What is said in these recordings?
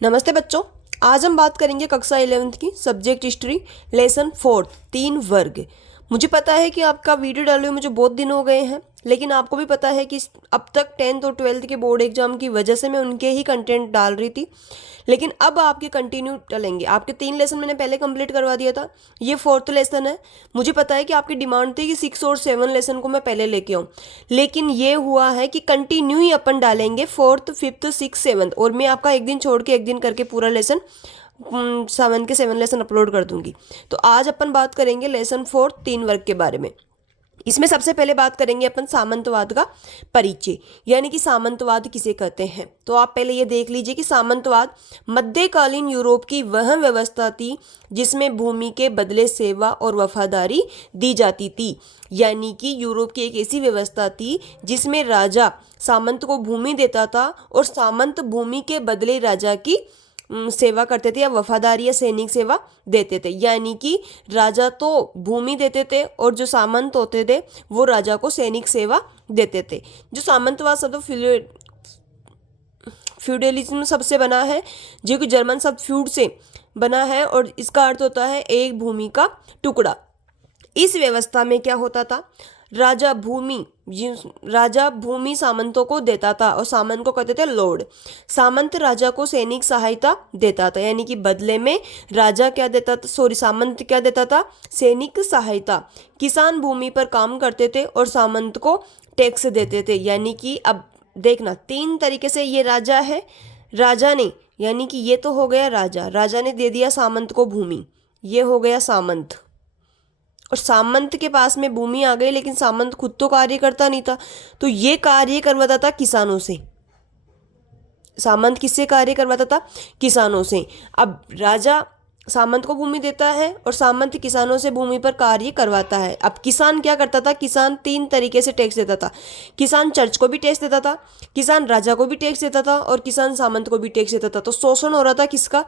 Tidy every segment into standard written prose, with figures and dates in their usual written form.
नमस्ते बच्चों। आज हम बात करेंगे कक्षा 11th की सब्जेक्ट हिस्ट्री लेसन 4 तीन वर्ग। मुझे पता है कि आपका वीडियो डाले हुए मुझे बहुत दिन हो गए हैं, लेकिन आपको भी पता है कि अब तक 10th और 12th के बोर्ड एग्जाम की वजह से मैं उनके ही कंटेंट डाल रही थी, लेकिन अब आपके कंटिन्यू चलेंगे। आपके 3 लेसन मैंने पहले कंप्लीट करवा दिया था, ये 4th लेसन है। मुझे पता है कि आपकी डिमांड थी कि 6 और 7 लेसन को मैं पहले लेके आऊँ, लेकिन ये हुआ है कि कंटिन्यू ही अपन डालेंगे 4th 5th 6 7th, और मैं आपका एक दिन छोड़ के एक दिन करके पूरा लेसन 7 के 7 लेसन अपलोड कर दूंगी। तो आज अपन बात करेंगे लेसन 4 तीन वर्ग के बारे में। इसमें सबसे पहले बात करेंगे अपन सामंतवाद का परिचय, यानी कि सामंतवाद किसे कहते हैं। तो आप पहले ये देख लीजिए कि सामंतवाद मध्यकालीन यूरोप की वह व्यवस्था थी जिसमें भूमि के बदले सेवा और वफादारी दी जाती थी। यानी कि यूरोप की एक ऐसी व्यवस्था थी जिसमें राजा सामंत को भूमि देता था और सामंत भूमि के बदले राजा की सेवा करते थे या वफादारी या सैनिक सेवा देते थे। यानी कि राजा तो भूमि देते थे और जो सामंत होते थे वो राजा को सैनिक सेवा देते थे। जो सामंतवाद शब्द फ्यूडलिज्म सबसे बना है, जो कि जर्मन शब्द फ्यूड से बना है और इसका अर्थ होता है एक भूमि का टुकड़ा। इस व्यवस्था में क्या होता था, राजा भूमि सामंतों को देता था और सामंत को कहते थे लॉर्ड। सामंत राजा को सैनिक सहायता देता था, यानी कि बदले में राजा क्या देता था, सामंत क्या देता था, सैनिक सहायता। किसान भूमि पर काम करते थे और सामंत को टैक्स देते थे। यानी कि अब देखना, 3 तरीके से ये राजा है, राजा ने, यानी कि ये तो हो गया राजा ने दे दिया सामंत को भूमि, ये हो गया सामंत। और सामंत के पास में भूमि आ गई, लेकिन सामंत खुद तो कार्य करता नहीं था, तो ये कार्य करवाता था किसानों से। सामंत किससे कार्य करवाता था, किसानों से। अब राजा सामंत को भूमि देता है और सामंत किसानों से भूमि पर कार्य करवाता है। अब किसान क्या करता था, किसान 3 तरीके से टैक्स देता था। किसान चर्च को भी टैक्स देता था, किसान राजा को भी टैक्स देता था और किसान सामंत को भी टैक्स देता था। तो शोषण हो रहा था किसका,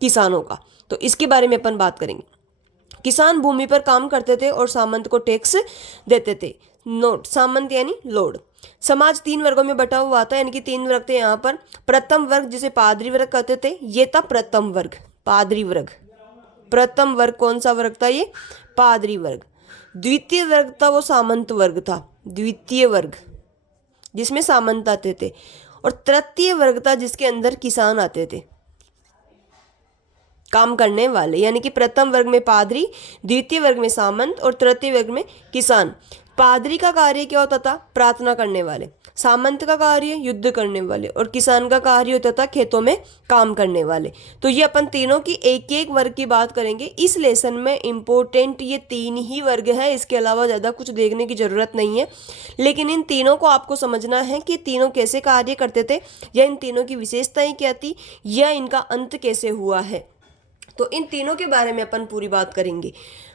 किसानों का। तो इसके बारे में अपन बात करेंगे। किसान भूमि पर काम करते थे और सामंत को टैक्स देते थे। नोट, सामंत यानी लॉर्ड। समाज 3 वर्गों में बटा हुआ था, यानी कि 3 वर्ग थे यहाँ पर। प्रथम वर्ग जिसे पादरी वर्ग कहते थे, ये था प्रथम वर्ग, पादरी वर्ग। प्रथम वर्ग कौन सा वर्ग था, ये पादरी वर्ग। द्वितीय वर्ग था वो सामंत वर्ग था, द्वितीय वर्ग जिसमें सामंत आते थे। और तृतीय वर्ग था जिसके अंदर किसान आते थे, काम करने वाले। यानी कि प्रथम वर्ग में पादरी, द्वितीय वर्ग में सामंत और तृतीय वर्ग में किसान। पादरी का कार्य क्या होता था, प्रार्थना करने वाले। सामंत का कार्य युद्ध करने वाले और किसान का कार्य होता था खेतों में काम करने वाले। तो ये अपन तीनों की एक एक वर्ग की बात करेंगे इस लेसन में। इम्पोर्टेंट ये 3 ही वर्ग है, इसके अलावा ज़्यादा कुछ देखने की ज़रूरत नहीं है। लेकिन इन तीनों को आपको समझना है कि तीनों कैसे कार्य करते थे, या इन तीनों की विशेषताएं क्या थी, या इनका अंत कैसे हुआ है। तो इन तीनों के बारे में अपन पूरी बात करेंगे।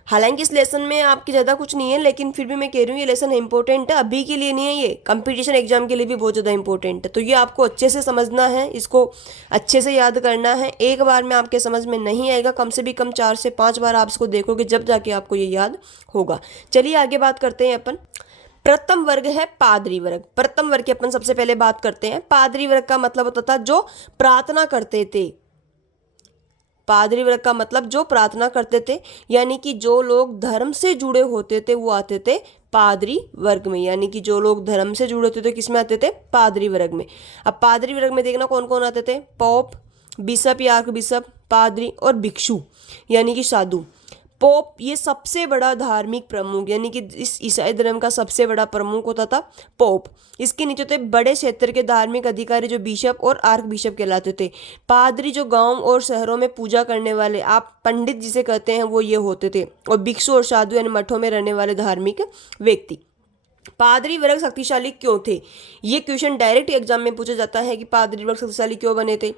हालांकि इस लेसन में आपकी ज़्यादा कुछ नहीं है, लेकिन फिर भी मैं कह रही हूँ ये लेसन इंपॉर्टेंट है, अभी के लिए नहीं है, ये कंपटीशन एग्जाम के लिए भी बहुत ज़्यादा इंपॉर्टेंट है। तो ये आपको अच्छे से समझना है, इसको अच्छे से याद करना है। एक बार में आपके समझ में नहीं आएगा, कम से भी कम 4 से 5 बार आप इसको देखोगे, जब जाके आपको ये याद होगा। चलिए आगे बात करते हैं अपन। प्रथम वर्ग है पादरी वर्ग। प्रथम वर्ग की अपन सबसे पहले बात करते हैं। पादरी वर्ग का मतलब होता था जो प्रार्थना करते थे। पादरी वर्ग का मतलब जो प्रार्थना करते थे, यानी कि जो लोग धर्म से जुड़े होते थे वो आते थे पादरी वर्ग में। यानी कि जो लोग धर्म से जुड़े होते थे किस में आते थे, पादरी वर्ग में। अब पादरी वर्ग में देखना कौन कौन आते थे, पोप, बिशप या आर्क बिशप, पादरी और भिक्षु यानी कि साधु। पोप ये सबसे बड़ा धार्मिक प्रमुख, यानी कि इस ईसाई धर्म का सबसे बड़ा प्रमुख होता था पोप। इसके नीचे थे बड़े क्षेत्र के धार्मिक अधिकारी जो बिशप और आर्क बिशप कहलाते थे। पादरी जो गांव और शहरों में पूजा करने वाले, आप पंडित जिसे कहते हैं, वो ये होते थे। और भिक्षु और साधु यानी मठों में रहने वाले धार्मिक व्यक्ति। पादरी वर्ग शक्तिशाली क्यों थे, ये क्वेश्चन डायरेक्ट एग्जाम में पूछा जाता है कि पादरी वर्ग शक्तिशाली क्यों बने थे।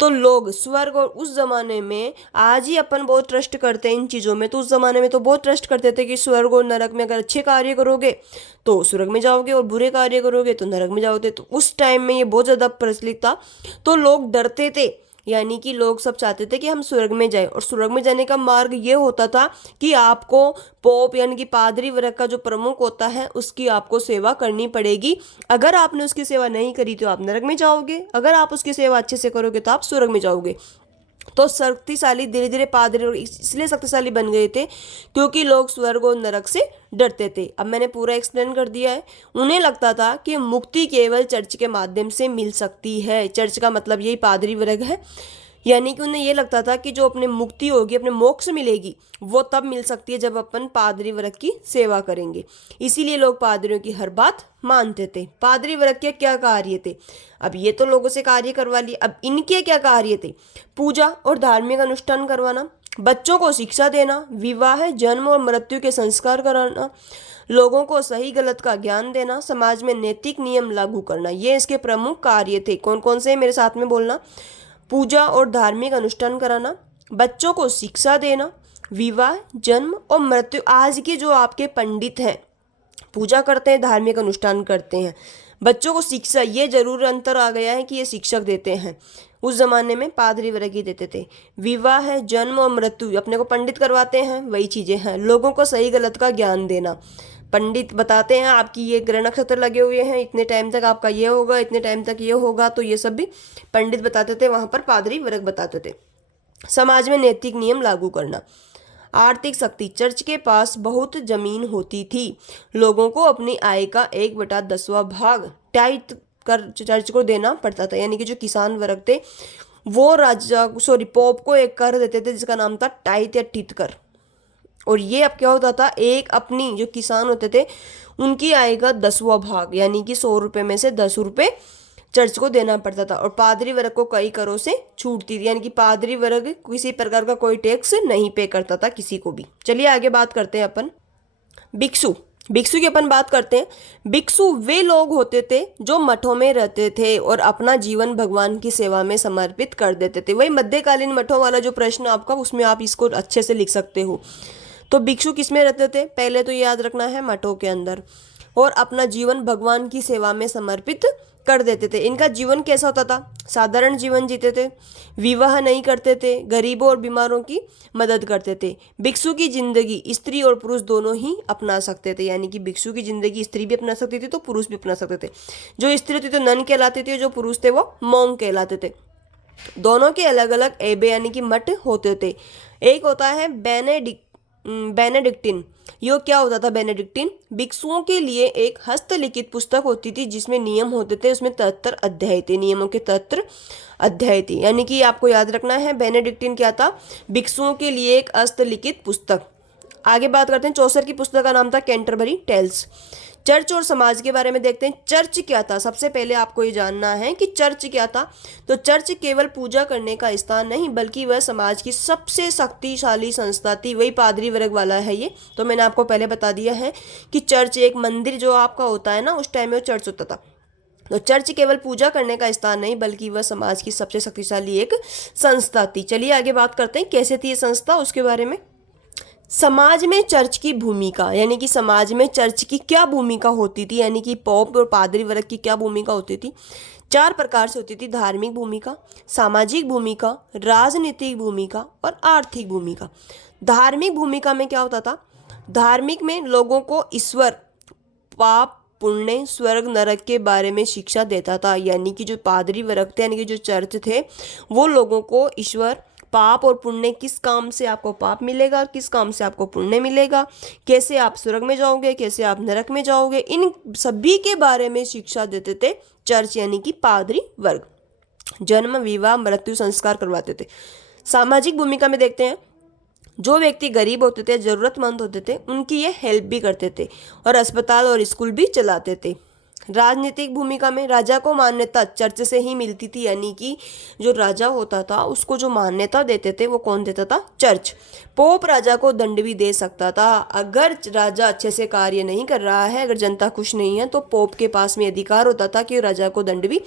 तो लोग स्वर्ग, और उस जमाने में, आज ही अपन बहुत ट्रस्ट करते हैं इन चीज़ों में, तो उस जमाने में तो बहुत ट्रस्ट करते थे कि स्वर्ग और नरक में अगर अच्छे कार्य करोगे तो स्वर्ग में जाओगे और बुरे कार्य करोगे तो नरक में जाओगे। तो उस टाइम में ये बहुत ज़्यादा प्रचलित था, तो लोग डरते थे यानी कि लोग सब चाहते थे कि हम स्वर्ग में जाएं, और स्वर्ग में जाने का मार्ग ये होता था कि आपको पोप यानी कि पादरी वर्ग का जो प्रमुख होता है उसकी आपको सेवा करनी पड़ेगी। अगर आपने उसकी सेवा नहीं करी तो आप नरक में जाओगे, अगर आप उसकी सेवा अच्छे से करोगे तो आप स्वर्ग में जाओगे। तो शक्तिशाली धीरे धीरे पादरी लोग इसलिए शक्तिशाली बन गए थे क्योंकि लोग स्वर्ग और नरक से डरते थे। अब मैंने पूरा एक्सप्लेन कर दिया है। उन्हें लगता था कि मुक्ति केवल चर्च के माध्यम से मिल सकती है। चर्च का मतलब यही पादरी वर्ग है, यानी कि उन्हें ये लगता था कि जो अपने मुक्ति होगी, अपने मोक्ष मिलेगी, वो तब मिल सकती है जब अपन पादरी वर्ग की सेवा करेंगे। इसीलिए लोग पादरियों की हर बात मानते थे। पादरी वर्ग के क्या कार्य थे? अब ये तो लोगों से कार्य करवा लिए, अब इनके क्या कार्य थे? पूजा और धार्मिक अनुष्ठान करवाना, बच्चों को शिक्षा देना, विवाह, जन्म और मृत्यु के संस्कार कराना, लोगों को सही गलत का ज्ञान देना, समाज में नैतिक नियम लागू करना, ये इसके प्रमुख कार्य थे। कौन कौन से? मेरे साथ में बोलना। पूजा और धार्मिक अनुष्ठान कराना, बच्चों को शिक्षा देना, विवाह, जन्म और मृत्यु। आज के जो आपके पंडित हैं पूजा करते हैं, धार्मिक अनुष्ठान करते हैं, बच्चों को शिक्षा, ये जरूर अंतर आ गया है कि ये शिक्षक देते हैं। उस जमाने में पादरी वर्ग ही देते थे। विवाह है, जन्म और मृत्यु अपने को पंडित करवाते हैं, वही चीजें हैं। लोगों को सही गलत का ज्ञान देना, पंडित बताते हैं आपकी ये ग्रह नक्षत्र लगे हुए हैं, इतने टाइम तक आपका ये होगा, इतने टाइम तक ये होगा, तो ये सब भी पंडित बताते थे, वहां पर पादरी वर्ग बताते थे। समाज में नैतिक नियम लागू करना। आर्थिक शक्ति, चर्च के पास बहुत जमीन होती थी, लोगों को अपनी आय का 1/10वां भाग टाइट कर चर्च को देना पड़ता था। यानी कि जो किसान वर्ग थे वो पोप को एक कर देते थे जिसका नाम था टाइट या टित कर। और ये अब क्या होता था, एक अपनी जो किसान होते थे उनकी आय का 10वां भाग यानी कि 100 रुपये में से 10 रुपये चर्च को देना पड़ता था। और पादरी वर्ग को कई करों से छूट थी, यानी कि पादरी वर्ग किसी प्रकार का कोई टैक्स नहीं पे करता था किसी को भी। चलिए आगे बात करते हैं अपन भिक्षु। भिक्षु की अपन बात करते हैं। भिक्षु वे लोग होते थे जो मठों में रहते थे और अपना जीवन भगवान की सेवा में समर्पित कर देते थे। वही मध्यकालीन मठों वाला जो प्रश्न आपका, उसमें आप इसको अच्छे से लिख सकते हो। तो भिक्षु किस में रहते थे? पहले तो याद रखना है, मठों के अंदर, और अपना जीवन भगवान की सेवा में समर्पित कर देते थे। इनका जीवन कैसा होता था? साधारण जीवन जीते थे, विवाह नहीं करते थे, गरीबों और बीमारों की मदद करते थे। भिक्षु की जिंदगी स्त्री और पुरुष दोनों ही अपना सकते थे, यानी कि भिक्षु की जिंदगी स्त्री भी अपना सकती थी तो पुरुष भी अपना सकते थे। जो स्त्री थी तो नन कहलाती थी, जो पुरुष थे वो मॉन्क कहलाते थे। दोनों के अलग अलग एबे यानी कि मठ होते थे। एक होता है बेनेडिक्टिन। यो क्या होता था बेनेडिक्टिन? भिक्षुओं के लिए एक हस्तलिखित पुस्तक होती थी जिसमें नियम होते थे, उसमें 73 अध्याय थे, नियमों के 73 अध्याय थे। यानी कि आपको याद रखना है बेनेडिक्टिन क्या था? भिक्षुओं के लिए एक हस्तलिखित पुस्तक। आगे बात करते हैं, चौसर की पुस्तक का नाम था कैंटरबरी टेल्स। चर्च और समाज के बारे में देखते हैं। चर्च क्या था? सबसे पहले आपको ये जानना है कि चर्च क्या था। तो चर्च केवल पूजा करने का स्थान नहीं बल्कि वह समाज की सबसे शक्तिशाली संस्था थी। वही पादरी वर्ग वाला है ये, तो मैंने आपको पहले बता दिया है कि चर्च एक मंदिर जो आपका होता है ना, उस टाइम में वो चर्च होता था। तो चर्च केवल पूजा करने का स्थान नहीं बल्कि वह समाज की सबसे शक्तिशाली एक संस्था थी। चलिए आगे बात करते हैं कैसे थी ये संस्था, उसके बारे में। समाज में चर्च की भूमिका, यानी कि समाज में चर्च की क्या भूमिका होती थी, यानी कि पोप और पादरी वर्ग की क्या भूमिका होती थी? 4 प्रकार से होती थी। धार्मिक भूमिका, सामाजिक भूमिका, राजनीतिक भूमिका और आर्थिक भूमिका। धार्मिक भूमिका में क्या होता था? धार्मिक में लोगों को ईश्वर, पाप, पुण्य, स्वर्ग, नरक के बारे में शिक्षा देता था। यानी कि जो पादरी वर्ग थे यानी कि जो चर्च थे वो लोगों को ईश्वर, पाप और पुण्य, किस काम से आपको पाप मिलेगा और किस काम से आपको पुण्य मिलेगा, कैसे आप स्वर्ग में जाओगे, कैसे आप नरक में जाओगे, इन सभी के बारे में शिक्षा देते थे चर्च यानी कि पादरी वर्ग। जन्म, विवाह, मृत्यु संस्कार करवाते थे। सामाजिक भूमिका में देखते हैं, जो व्यक्ति गरीब होते थे, जरूरतमंद होते थे, उनकी ये हेल्प भी करते थे और अस्पताल और स्कूल भी चलाते थे। राजनीतिक भूमिका में राजा को मान्यता चर्च से ही मिलती थी, यानी कि जो राजा होता था उसको जो मान्यता देते थे वो कौन देता था? चर्च। पोप राजा को दंड भी दे सकता था अगर राजा अच्छे से कार्य नहीं कर रहा है, अगर जनता खुश नहीं है तो पोप के पास में अधिकार होता था कि राजा को दंड भी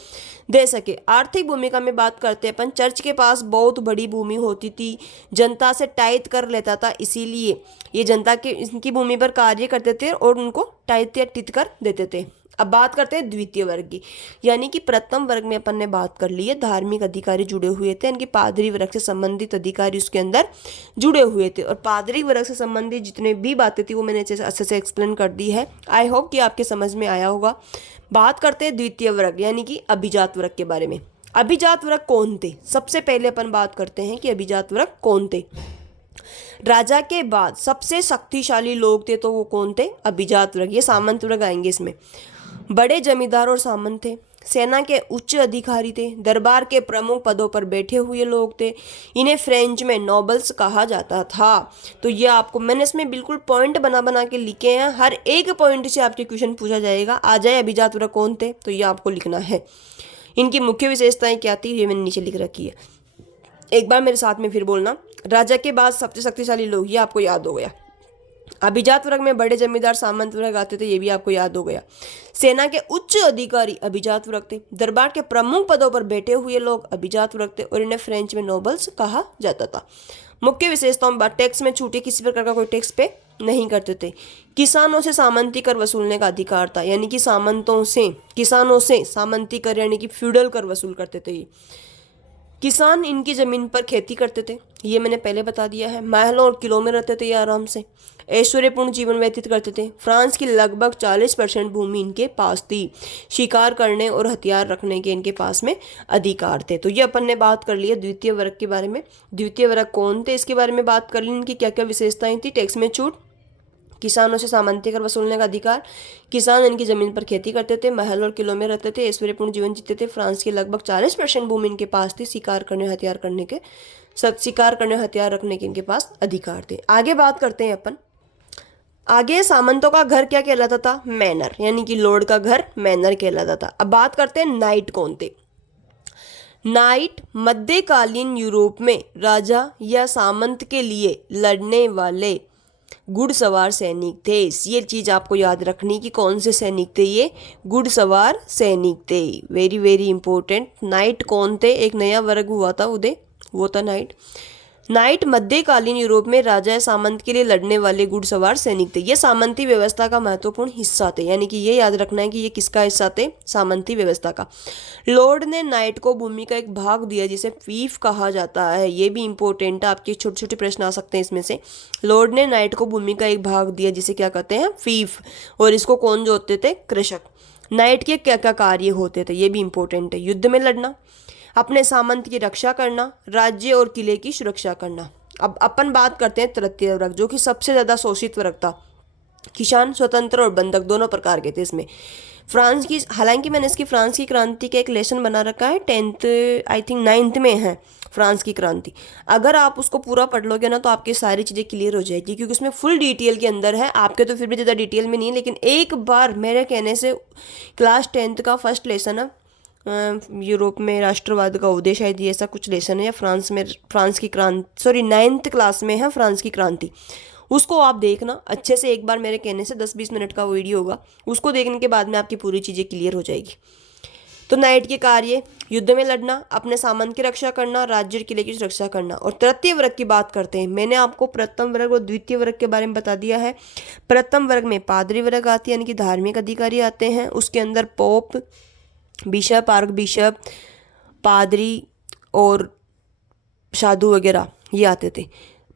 दे सके। आर्थिक भूमिका में बात करते हैं अपन। चर्च के पास बहुत बड़ी भूमि होती थी, जनता से टाइट कर लेता था, इसीलिए ये जनता के इनकी भूमि पर कार्य करते थे और उनको टाइट या टित कर देते थे। अब बात करते हैं द्वितीय वर्ग की, यानी कि प्रथम वर्ग में अपन ने बात कर ली है धार्मिक अधिकारी जुड़े हुए थे, यानी कि पादरी वर्ग से संबंधित अधिकारी उसके अंदर जुड़े हुए थे। और पादरी वर्ग से संबंधित जितने भी बातें थी वो मैंने अच्छे से एक्सप्लेन कर दी है। आई होप कि आपके समझ में आया होगा। बात करते हैं द्वितीय वर्ग यानी कि अभिजात वर्ग के बारे में। अभिजात वर्ग कौन थे? सबसे पहले अपन बात करते हैं कि अभिजात वर्ग कौन थे। राजा के बाद सबसे शक्तिशाली लोग थे तो वो कौन थे? अभिजात वर्ग। ये सामंत वर्ग आएंगे इसमें। बड़े जमींदार और सामंत थे, सेना के उच्च अधिकारी थे, दरबार के प्रमुख पदों पर बैठे हुए लोग थे। इन्हें फ्रेंच में नोबल्स कहा जाता था। तो ये आपको मैंने इसमें बिल्कुल पॉइंट बना बना के लिखे हैं, हर एक पॉइंट से आपके क्वेश्चन पूछा जाएगा। आ जाए अभिजात वर्ग कौन थे, तो ये आपको लिखना है। इनकी मुख्य विशेषताएं क्या थी ये मैंने नीचे लिख रखी है, एक बार मेरे साथ में फिर बोलना। राजा के बाद सबसे शक्तिशाली लोग, ये आपको याद हो गया। अभिजात वर्ग में बड़े जमींदार सामंत वर्ग आते थे, ये भी आपको याद हो गया। सेना के उच्च अधिकारी अभिजात वर्ग थे, दरबार के प्रमुख पदों पर बैठे हुए लोग अभिजात वर्ग थे, और इन्हें फ्रेंच में नोबल्स कहा जाता था। मुख्य विशेषताओं, टैक्स में छूटे, किसी प्रकार का कोई टैक्स पे नहीं करते थे। किसानों से सामंती कर वसूलने का अधिकार था, यानी कि किसानों से सामंती कर यानी कि फ्यूडल कर वसूल करते थे। किसान इनकी ज़मीन पर खेती करते थे, ये मैंने पहले बता दिया है। महलों और किलों में रहते थे ये आराम से, ऐश्वर्यपूर्ण जीवन व्यतीत करते थे। फ्रांस की लगभग 40% भूमि इनके पास थी। शिकार करने और हथियार रखने के इनके पास में अधिकार थे। तो ये अपन ने बात कर ली है द्वितीय वर्ग के बारे में। द्वितीय वर्ग कौन थे इसके बारे में बात कर ली, इनकी क्या क्या विशेषताएं थी। टैक्स में छूट, किसानों से सामंती कर वसूलने का अधिकार, किसान इनकी जमीन पर खेती करते थे, महल और किलों में रहते थे, ऐश्वर्यपूर्ण जीवन जीते थे। फ्रांस की लगभग 40% भूमि इनके पास थी। शिकार करने हथियार रखने के इनके पास अधिकार थे। आगे बात करते हैं अपन। आगे सामंतों का घर क्या कहलाता था? मैनर, यानी कि लॉर्ड का घर मैनर कहलाता था। अब बात करते हैं नाइट कौन थे। नाइट मध्यकालीन यूरोप में राजा या सामंत के लिए लड़ने वाले घुड़सवार सैनिक थे। ये चीज आपको याद रखनी कि कौन से सैनिक थे, ये घुड़सवार सैनिक थे। Very very important. नाइट कौन थे? एक नया वर्ग हुआ था उदय, वो था नाइट। नाइट मध्यकालीन यूरोप में राजा या सामंत के लिए लड़ने वाले घुड़सवार सैनिक थे। ये सामंती व्यवस्था का महत्वपूर्ण हिस्सा थे, यानी कि ये याद रखना है कि ये किसका हिस्सा थे? सामंती व्यवस्था का। लॉर्ड ने नाइट को भूमि का एक भाग दिया जिसे फीफ कहा जाता है। ये भी इंपॉर्टेंट है, आपके छोटे छोटे प्रश्न आ सकते हैं इसमें से। लॉर्ड ने नाइट को भूमि का एक भाग दिया जिसे क्या कहते हैं? फीफ। और इसको कौन जोतते थे? कृषक। नाइट के क्या क्या कार्य होते थे ये भी इंपॉर्टेंट है। युद्ध में लड़ना, अपने सामंत की रक्षा करना, राज्य और किले की सुरक्षा करना। अब अपन बात करते हैं तृतीय वर्ग, जो कि सबसे ज़्यादा शोषित वर्ग था। किसान, स्वतंत्र और बंधक दोनों प्रकार के थे इसमें। फ्रांस की, हालांकि मैंने इसकी फ्रांस की क्रांति का एक लेसन बना रखा है, 10th आई थिंक 9th में है फ्रांस की क्रांति। अगर आप उसको पूरा पढ़ लोगे ना तो आपकी सारी चीज़ें क्लियर हो जाएगी, क्योंकि उसमें फुल डिटेल के अंदर है। आपके तो फिर भी ज़्यादा डिटेल में नहीं है, लेकिन एक बार मेरे कहने से क्लास 10th का फर्स्ट लेसन है, यूरोप में राष्ट्रवाद का उदय, शायद ये ऐसा कुछ लेसन है, या फ्रांस की क्रांति, सॉरी 9th क्लास में है फ्रांस की क्रांति। उसको आप देखना अच्छे से, एक बार मेरे कहने से 10-20 मिनट का वीडियो होगा, उसको देखने के बाद में आपकी पूरी चीज़ें क्लियर हो जाएगी। तो नाइट के कार्य, युद्ध में लड़ना, अपने सामान की रक्षा करना, राज्य किले की सुरक्षा करना। और तृतीय वर्ग की बात करते हैं। मैंने आपको प्रथम वर्ग और द्वितीय वर्ग के बारे में बता दिया है। प्रथम वर्ग में पादरी वर्ग आती है, यानी कि धार्मिक अधिकारी आते हैं। उसके अंदर पोप, बिशप, आर्क बिशप, पादरी और साधु वगैरह ये आते थे।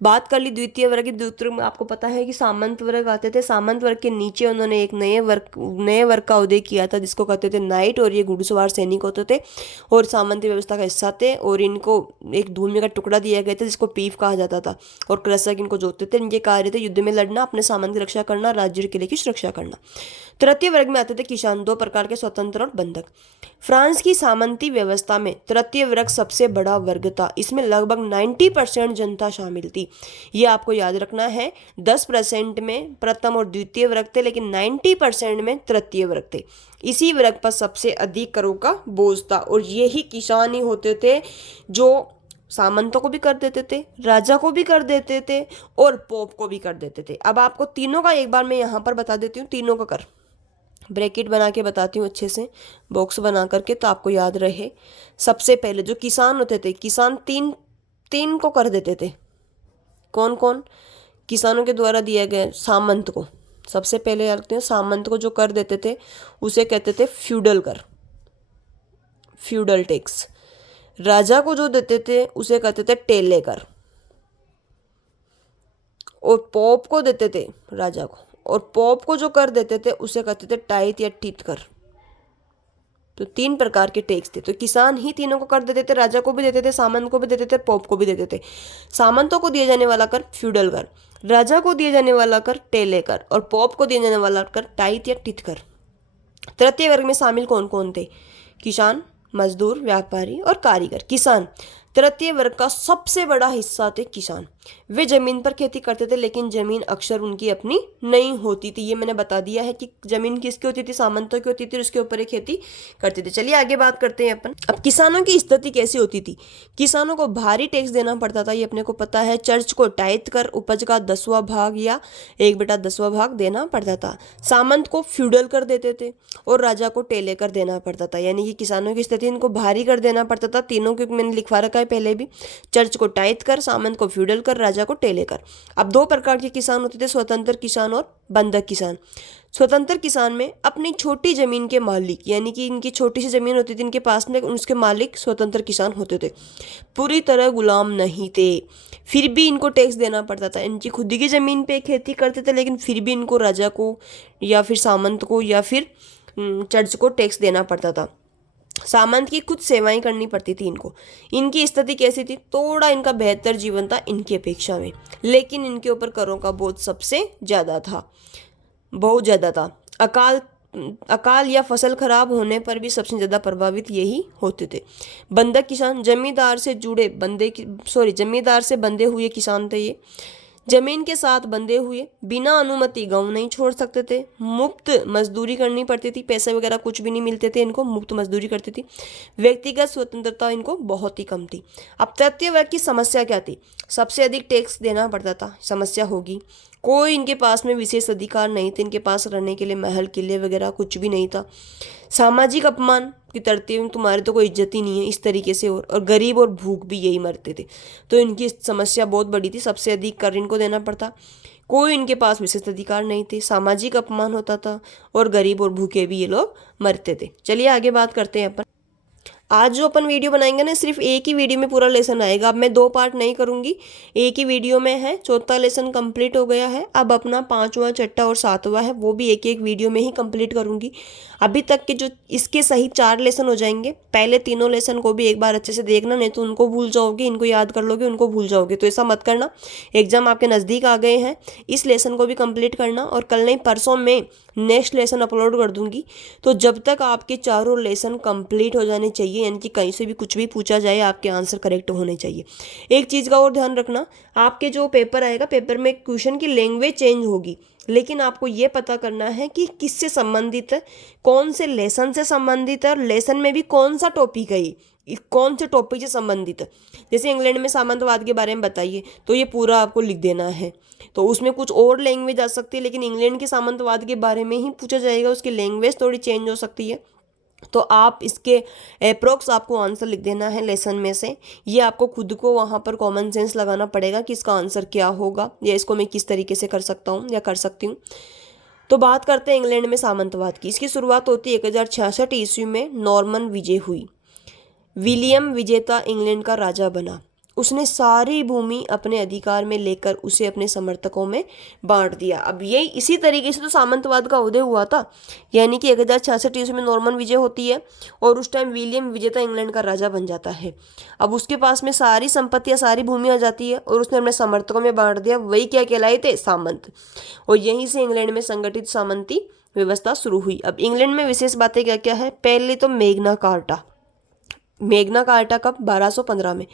बात कर ली द्वितीय वर्ग की। द्वितीय में आपको पता है कि सामंत वर्ग आते थे। सामंत वर्ग के नीचे उन्होंने एक नए वर्ग का उदय किया था जिसको कहते थे नाइट, और ये घुड़सवार सैनिक होते थे और सामंती व्यवस्था का हिस्सा थे। और इनको एक भूमि का टुकड़ा दिया गया था जिसको पीफ कहा जाता था, और कृषक इनको जोतते थे। इनके कार्य थे युद्ध में लड़ना, अपने सामान की रक्षा करना, राज्य किले की सुरक्षा करना। तृतीय वर्ग में आते थे किसान, दो प्रकार के, स्वतंत्र और बंधक। फ्रांस की सामंती व्यवस्था में तृतीय वर्ग सबसे बड़ा वर्ग था। इसमें लगभग 90% जनता शामिल थी। ये आपको याद रखना है। 10% में प्रथम और द्वितीय वर्ग थे, लेकिन 90% में तृतीय वर्ग थे। इसी वर्ग पर सबसे अधिक करों का बोझ था, और यही किसान ही होते थे जो सामंतों को भी कर देते थे, राजा को भी कर देते थे, और पोप को भी कर देते थे। अब आपको तीनों का एक बार मैं यहाँ पर बता देती हूँ, तीनों का कर ब्रैकेट बना के बताती हूँ अच्छे से, बॉक्स बना करके, तो आपको याद रहे। सबसे पहले जो किसान होते थे, किसान तीन को कर देते थे। कौन कौन? किसानों के द्वारा दिया गया सामंत को, सबसे पहले याद रखते हैं, सामंत को जो कर देते थे उसे कहते थे फ्यूडल कर, फ्यूडल टैक्स। राजा को जो देते थे उसे कहते थे टेले कर, और पोप को देते थे राजा को, और पोप को जो कर देते थे उसे कहते थे टाइथ या टीथ कर। तो 3 प्रकार के टैक्स थे। तो किसान ही तीनों को कर देते थे, राजा को भी देते थे, सामंत को भी देते थे, पोप को भी देते थे। सामंतों को दिया जाने वाला कर फ्यूडल कर, राजा को दिया जाने वाला कर टेले कर, और पोप को दिया जाने वाला कर टाइथ या टीथ कर। तृतीय वर्ग में शामिल कौन कौन थे? किसान, मजदूर, व्यापारी और कारीगर। किसान तृतीय वर्ग का सबसे बड़ा हिस्सा थे किसान। वे जमीन पर खेती करते थे, लेकिन जमीन अक्सर उनकी अपनी नहीं होती थी। ये मैंने बता दिया है कि जमीन किसकी होती थी, सामंतों की होती थी, उसके ऊपर ही खेती करते थे। चलिए आगे बात करते हैं अपन। अब किसानों की स्थिति कैसी होती थी? किसानों को भारी टैक्स देना पड़ता था, ये अपने को पता है। चर्च को टाइथ कर, उपज का 10वां भाग या 1/10वां भाग देना पड़ता था। सामंत को फ्यूडल कर देते थे और राजा को टेले कर देना पड़ता था। यानी कि किसानों की स्थिति, इनको भारी कर देना पड़ता था। तीनों के मैंने लिखवा रखा है पहले भी। चर्च को टाइथ कर, सामंत को फ्यूडल कर, राजा को टेले कर। अब 2 प्रकार के किसान होते थे, स्वतंत्र किसान और बंधक किसान। स्वतंत्र किसान में अपनी छोटी जमीन के मालिक, यानी कि इनकी छोटी सी जमीन होती थी इनके पास में, उसके मालिक स्वतंत्र किसान होते थे। पूरी तरह गुलाम नहीं थे, फिर भी इनको टैक्स देना पड़ता था। इनकी खुद की जमीन पे खेती करते थे, लेकिन फिर भी इनको राजा को या फिर सामंत को या फिर चर्च को टैक्स देना पड़ता था। सामंत की कुछ सेवाएं करनी पड़ती थी इनको। इनकी स्थिति कैसी थी? थोड़ा इनका बेहतर जीवन था इनकी अपेक्षा में, लेकिन इनके ऊपर करों का बोझ सबसे ज़्यादा था, बहुत ज़्यादा था। अकाल या फसल खराब होने पर भी सबसे ज़्यादा प्रभावित यही होते थे। बंधक किसान जमींदार से बंधे हुए किसान थे। ये जमीन के साथ बंधे हुए, बिना अनुमति गांव नहीं छोड़ सकते थे, मुफ्त मजदूरी करनी पड़ती थी, पैसे वगैरह कुछ भी नहीं मिलते थे इनको, मुफ्त मजदूरी करती थी। व्यक्तिगत स्वतंत्रता इनको बहुत ही कम थी। अब तृतीय वर्ग की समस्या क्या थी? सबसे अधिक टैक्स देना पड़ता था, समस्या होगी। कोई इनके पास में विशेष अधिकार नहीं थे, इनके पास रहने के लिए महल किले वगैरह कुछ भी नहीं था। सामाजिक अपमान की तरतीब, तुम्हारी तो कोई इज्जत ही नहीं है, इस तरीके से। और गरीब और भूख भी यही मरते थे। तो इनकी समस्या बहुत बड़ी थी, सबसे अधिक कर इनको देना पड़ता। कोई इनके पास विशेष अधिकार नहीं थे, सामाजिक अपमान होता था, और गरीब और भूखे भी ये लोग मरते थे। चलिए आगे बात करते हैं अपन। आज जो अपन वीडियो बनाएंगे ना, सिर्फ एक ही वीडियो में पूरा लेसन आएगा। अब मैं 2 पार्ट नहीं करूंगी, एक ही वीडियो में है। 4था लेसन कंप्लीट हो गया है। अब अपना 5वां, 6ठा और 7वां है, वो भी एक एक वीडियो में ही कंप्लीट करूंगी। अभी तक के जो इसके सही 4 लेसन हो जाएंगे। पहले तीनों लेसन को भी एक बार अच्छे से देखना, नहीं तो उनको भूल जाओगे, इनको याद कर लोगे, उनको भूल जाओगे। तो ऐसा मत करना। एग्जाम आपके नज़दीक आ गए हैं, इस लेसन को भी कंप्लीट करना। और कल नहीं परसों में नेक्स्ट लेसन अपलोड कर दूंगी। तो जब तक आपके चारों लेसन कंप्लीट हो जाने चाहिए, यानी कि कहीं से भी कुछ भी पूछा जाए आपके आंसर करेक्ट होने चाहिए। एक चीज़ का और ध्यान रखना, आपके जो पेपर आएगा, पेपर में क्वेश्चन की लैंग्वेज चेंज होगी, लेकिन आपको ये पता करना है कि किससे संबंधित है, कौन से लेसन से संबंधित है, और लेसन में भी कौन सा टॉपिक है, कौन से टॉपिक से संबंधित है। जैसे इंग्लैंड में सामंतवाद के बारे में बताइए, तो ये पूरा आपको लिख देना है। तो उसमें कुछ और लैंग्वेज आ सकती है, लेकिन इंग्लैंड के सामंतवाद के बारे में ही पूछा जाएगा, उसकी लैंग्वेज थोड़ी चेंज हो सकती है। तो आप इसके अप्रोक्स आपको आंसर लिख देना है लेसन में से। ये आपको खुद को वहाँ पर कॉमन सेंस लगाना पड़ेगा कि इसका आंसर क्या होगा, या इसको मैं किस तरीके से कर सकता हूँ या कर सकती हूँ। तो बात करते हैं इंग्लैंड में सामंतवाद की। इसकी शुरुआत होती है 1066 ईस्वी में। नॉर्मन विजय हुई। विलियम विजेता इंग्लैंड का राजा बना। उसने सारी भूमि अपने अधिकार में लेकर उसे अपने समर्थकों में बांट दिया। अब यही इसी तरीके से तो सामंतवाद का उदय हुआ था, यानी कि 1066 ईस्वी में नॉर्मन विजय होती है, और उस टाइम विलियम विजेता इंग्लैंड का राजा बन जाता है। अब उसके पास में सारी संपत्तियां, सारी भूमि आ जाती है, और उसने अपने समर्थकों में बांट दिया। वही क्या कहलाए थे? सामंत। और यहीं से इंग्लैंड में संगठित सामंती व्यवस्था शुरू हुई। अब इंग्लैंड में विशेष बातें क्या क्या है? पहले तो मैग्ना कार्टा। मैग्ना कार्टा कब? 1215 में।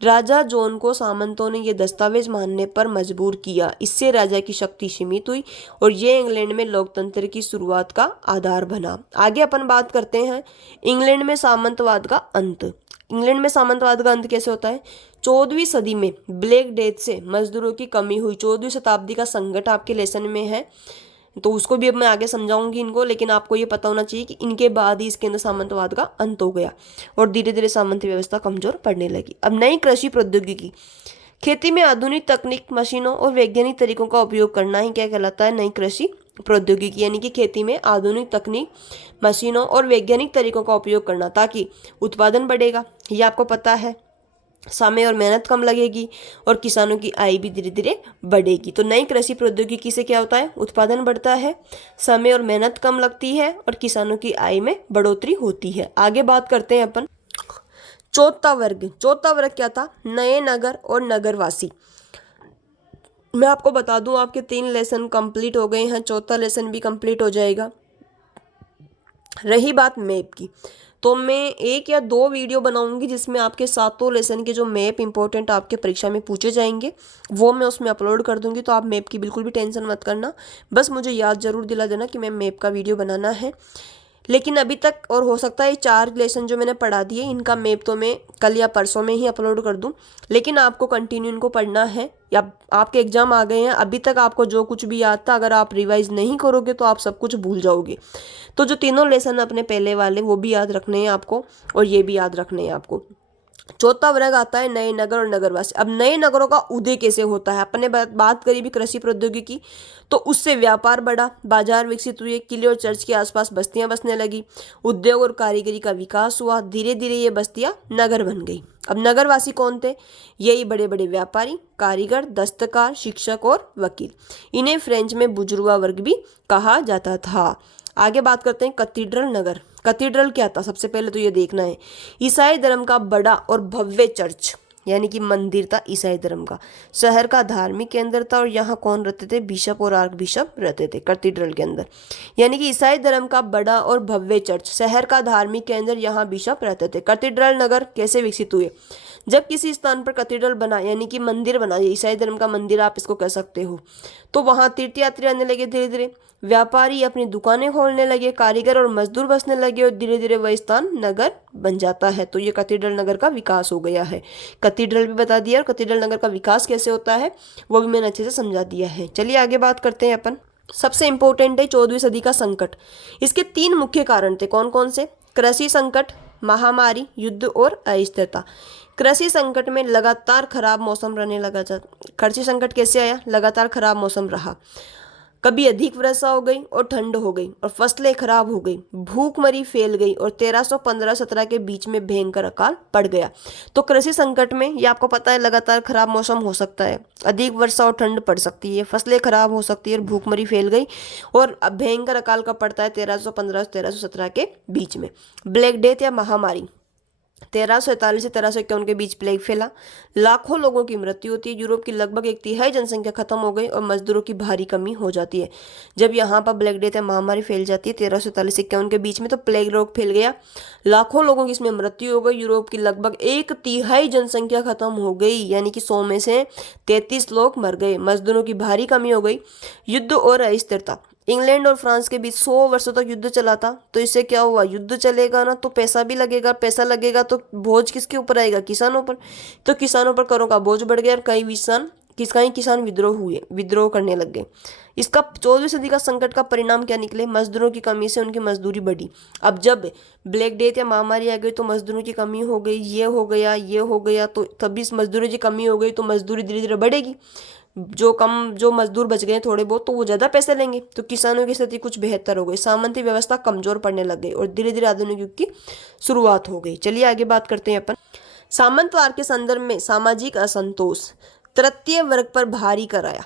राजा जॉन को सामंतों ने यह दस्तावेज मानने पर मजबूर किया। इससे राजा की शक्ति सीमित हुई, और ये इंग्लैंड में लोकतंत्र की शुरुआत का आधार बना। आगे अपन बात करते हैं इंग्लैंड में सामंतवाद का अंत। इंग्लैंड में सामंतवाद का अंत कैसे होता है? 14वीं सदी में ब्लैक डेथ से मजदूरों की कमी हुई। 14वीं शताब्दी का संकट आपके लेसन में है, तो उसको भी अब मैं आगे समझाऊंगी इनको, लेकिन आपको ये पता होना चाहिए कि इनके बाद ही इसके अंदर सामंतवाद का अंत हो गया, और धीरे धीरे सामंती व्यवस्था कमजोर पड़ने लगी। अब नई कृषि प्रौद्योगिकी। खेती में आधुनिक तकनीक, मशीनों और वैज्ञानिक तरीकों का उपयोग करना ही क्या कहलाता है? नई कृषि प्रौद्योगिकी यानी कि खेती में आधुनिक तकनीक, मशीनों और वैज्ञानिक तरीकों का उपयोग करना, ताकि उत्पादन बढ़ेगा। ये आपको पता है, समय और मेहनत कम लगेगी और किसानों की आय भी धीरे धीरे बढ़ेगी। तो नई कृषि प्रौद्योगिकी से क्या होता है, उत्पादन बढ़ता है, समय और मेहनत कम लगती है और किसानों की आय में बढ़ोतरी होती है। आगे बात करते हैं अपन चौथा वर्ग। चौथा वर्ग क्या था, नए नगर और नगरवासी। मैं आपको बता दूं, आपके 3 लेसन कंप्लीट हो गए हैं, चौथा लेसन भी कंप्लीट हो जाएगा। रही बात मैप की, तो मैं 1 या 2 वीडियो बनाऊंगी जिसमें आपके सातों लेसन के जो मैप इंपॉर्टेंट आपके परीक्षा में पूछे जाएंगे वो मैं उसमें अपलोड कर दूंगी। तो आप मैप की बिल्कुल भी टेंशन मत करना, बस मुझे याद जरूर दिला देना कि मैं मैप का वीडियो बनाना है। लेकिन अभी तक, और हो सकता है 4 लेसन जो मैंने पढ़ा दिए इनका मैप तो मैं कल या परसों में ही अपलोड कर दूं, लेकिन आपको कंटिन्यू इनको पढ़ना है। या आपके एग्जाम आ गए हैं, अभी तक आपको जो कुछ भी याद था, अगर आप रिवाइज नहीं करोगे तो आप सब कुछ भूल जाओगे। तो जो तीनों लेसन अपने पहले वाले वो भी याद रखने हैं आपको, और ये भी याद रखने हैं आपको। चौथा वर्ग आता है नए नगर और नगरवासी। अब नए नगरों का उदय कैसे होता है, अपने बात करी भी कृषि प्रौद्योगिकी, तो उससे व्यापार बढ़ा, बाजार विकसित हुए, किले और चर्च के आसपास बस्तियां बसने लगी, उद्योग और कारीगरी का विकास हुआ, धीरे धीरे ये बस्तियां नगर बन गई। अब नगरवासी कौन थे, यही बड़े बड़े व्यापारी, कारीगर, दस्तकार, शिक्षक और वकील। इन्हें फ्रेंच में बुजुर्गा वर्ग भी कहा जाता था। आगे बात करते हैं कैथीड्रल नगर। कैथीड्रल क्या था, सबसे पहले तो ये देखना है, ईसाई धर्म का बड़ा और भव्य चर्च यानी कि मंदिर था ईसाई धर्म का, शहर का धार्मिक केंद्र था। और यहाँ कौन रहते थे, बिशप और आर्क बिशप रहते थे कैथीड्रल के अंदर। यानी कि ईसाई धर्म का बड़ा और भव्य चर्च, शहर का धार्मिक केंद्र, यहाँ बिशप रहते थे। कैथीड्रल नगर कैसे विकसित हुए, जब किसी स्थान पर कैथीड्रल बना यानी कि मंदिर बना, ईसाई धर्म का मंदिर आप इसको कह सकते हो, तो वहाँ तीर्थयात्री आने लगे, धीरे धीरे व्यापारी अपनी दुकानें खोलने लगे, कारीगर और मजदूर बसने लगे, और धीरे धीरे वह स्थान नगर बन जाता है। तो ये कैथीड्रल नगर का विकास हो गया है। कैथीड्रल भी बता दिया, और कैथीड्रल नगर का विकास कैसे होता है वो भी मैंने अच्छे से समझा दिया है। चलिए आगे बात करते हैं अपन। सबसे इंपॉर्टेंट है 14वीं सदी का संकट। इसके 3 मुख्य कारण थे, कौन कौन से, कृषि संकट, महामारी, युद्ध और अस्थिरता। कृषि संकट में लगातार खराब मौसम रहने लगा। कृषि संकट कैसे आया, लगातार खराब मौसम रहा, कभी अधिक वर्षा हो गई और ठंड हो गई और फसलें खराब हो गई, भूखमरी फैल गई और 1315-17 के बीच में भयंकर अकाल पड़ गया। तो कृषि संकट में ये आपको पता है लगातार खराब मौसम हो सकता है, अधिक वर्षा और ठंड पड़ सकती है, फसलें खराब हो सकती है और भूखमरी फैल गई, और भयंकर अकाल कब पड़ता है, 1315 से 1317 के बीच में। ब्लैक डेथ या महामारी, 1341 से 1351 के बीच प्लेग फैला, लाखों लोगों की मृत्यु होती है, यूरोप की लगभग 1/3 जनसंख्या खत्म हो गई और मजदूरों की भारी कमी हो जाती है। जब यहाँ पर ब्लैक डेथ या महामारी फैल जाती है 1341 से 51 के बीच में, तो प्लेग रोग फैल गया, लाखों लोगों की इसमें मृत्यु हो गई, यूरोप की लगभग 1/3 जनसंख्या खत्म हो गई, यानी कि 100 में से 33 लोग मर गए, मजदूरों की भारी कमी हो गई। युद्ध और अस्थिरता, इंग्लैंड और फ्रांस के बीच 100 वर्षों तक युद्ध चला था। तो इससे क्या हुआ, युद्ध चलेगा ना तो पैसा भी लगेगा, पैसा लगेगा तो बोझ किसके ऊपर आएगा, किसानों पर। तो किसानों पर करों का बोझ बढ़ गया और कई किसान विद्रोह करने लग गए। इसका 14वीं सदी का संकट का परिणाम क्या निकले, मजदूरों की कमी से उनकी मजदूरी बढ़ी। अब जब ब्लैक डेथ या महामारी आ गई तो मजदूरों की कमी हो गई, ये हो गया, तो तभी इस मजदूरी की कमी हो गई, तो मजदूरी धीरे धीरे बढ़ेगी। जो मजदूर बच गए थोड़े बहुत, तो वो ज्यादा पैसे लेंगे, तो किसानों की स्थिति कुछ बेहतर हो गई, सामंती व्यवस्था कमजोर पड़ने लग गई और धीरे धीरे आधुनिक युग की शुरुआत हो गई। चलिए आगे बात करते हैं अपन। सामंतवाद के संदर्भ में सामाजिक असंतोष तृतीय वर्ग पर भारी कराया,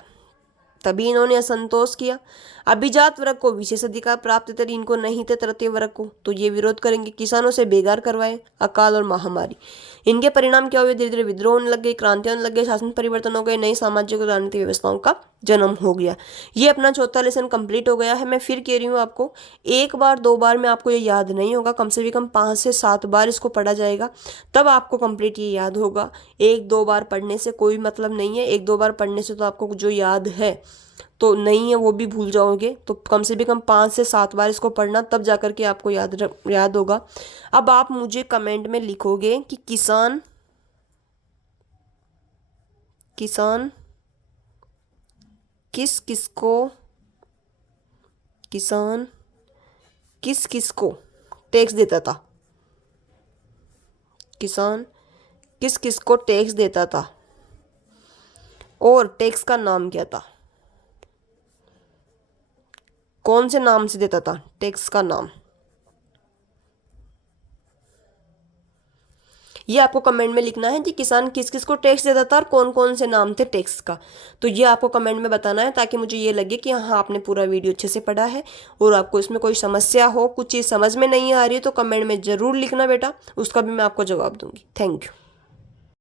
तभी इन्होंने असंतोष किया। अभिजात वर्ग को विशेष अधिकार प्राप्त थे, इनको नहीं थे तृतीय वर्ग को, तो ये विरोध करेंगे। किसानों से बेगार करवाए, अकाल और महामारी, इनके परिणाम क्या हुए, धीरे धीरे विद्रोह होने लग गए, क्रांति होने लग गई, शासन परिवर्तन हो गए, नई सामाजिक और राजनीतिक व्यवस्थाओं का जन्म हो गया। ये अपना चौथा लेसन कंप्लीट हो गया है। मैं फिर कह रही हूँ आपको, 1 बार 2 बार में आपको ये याद नहीं होगा, कम से कम 5 से 7 बार इसको पढ़ा जाएगा, तब आपको कंप्लीट ये याद होगा। 1-2 बार पढ़ने से कोई मतलब नहीं है, 1-2 बार पढ़ने से तो आपको जो याद है तो नहीं है वो भी भूल जाओगे। तो कम से कम 5 से 7 बार इसको पढ़ना, तब जाकर के आपको याद होगा। अब आप मुझे कमेंट में लिखोगे कि किसान किस किसको टैक्स देता था, किसान किस किसको टैक्स देता था और टैक्स का नाम क्या था। कौन से नाम से देता था, टैक्स का नाम। ये आपको कमेंट में लिखना है कि किसान किस किस को टैक्स देता था और कौन कौन से नाम थे टैक्स का। तो ये आपको कमेंट में बताना है ताकि मुझे ये लगे कि हाँ आपने पूरा वीडियो अच्छे से पढ़ा है। और आपको इसमें कोई समस्या हो, कुछ चीज़ समझ में नहीं आ रही है तो कमेंट में ज़रूर लिखना बेटा, उसका भी मैं आपको जवाब दूंगी। Thank you.